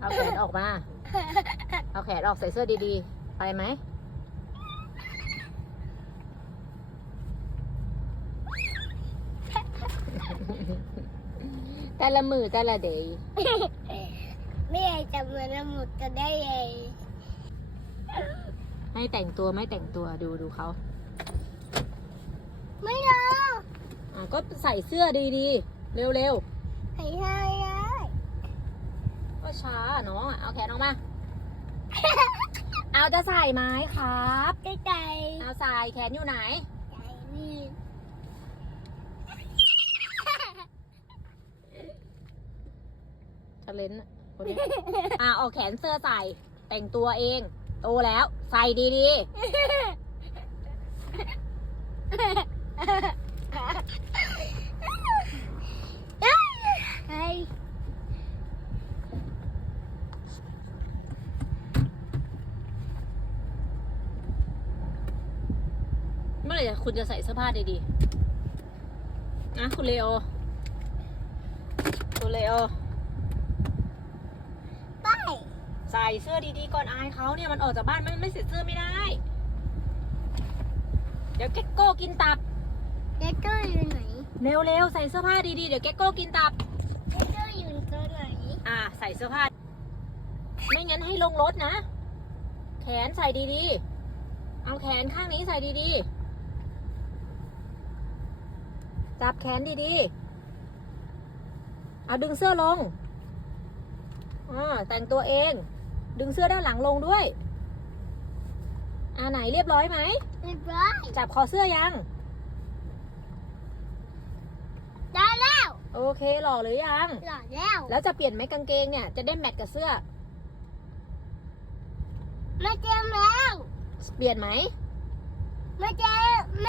เอาแขนออกมา เอาแขนออกใส่เสื้อดีๆ ไปไหม แต่ละมือแต่ละเดย์ไม่อยากจะเหมือนละหมุดจะได้เลยให้แต่งตัวไม่แต่งตัวดูดูเขา ไม่เอาอะก็ใส่เสื้อดีๆ เร็วให้ให้ ได้ๆก็ช้าน้องอะเอาแขนออกมา เอาจะใส่ไหมครับ ใจใจเอาใส่แขนอยู่ไหน ใจนี่ทะเลนอะคนนี้อะเอาแขนเสื้อใส่ แต่งตัวเอง โตแล้ว ใส่ดีให้ ๆ เมื่อไห ร่จะคุณจะใส่เสื้อผ้าดีๆนะคุณเลโอ คุณเลโอ ไป ใส่เสื้อดีๆก่อนอายเขาเนี่ยมันออกจากบ้านมันไม่ใส่เสื้อไม่ได้ เดี๋ยวแกกโก้กินตับ เด็กก็อยู่ไหนเร็วๆใส่เสื้อผ้าดีๆเดี๋ยวแกกโก้กินตับ เด็กก็อยู่ตัวไหนอ่า ใส่เสื้อผ้า ไม่งั้นให้ลงรถนะ แขนใส่ดีๆ เอาแขนข้างนี้ใส่ดีๆ จับแขนดีๆ เอาดึงเสื้อลงอ่าแต่งตัวเอง ดึงเสื้อด้านหลังลงด้วย อ่าไหนเรียบร้อยไหม เรียบร้อยจับคอเสื้อยัง ได้แล้ว โอเคหล่อหรือยัง หล่อแล้ว แล้วจะเปลี่ยนไหมกางเกงเนี่ย จะได้แมทกับเสื้อมาเจอแล้ว เปลี่ยนไหมมาเจอ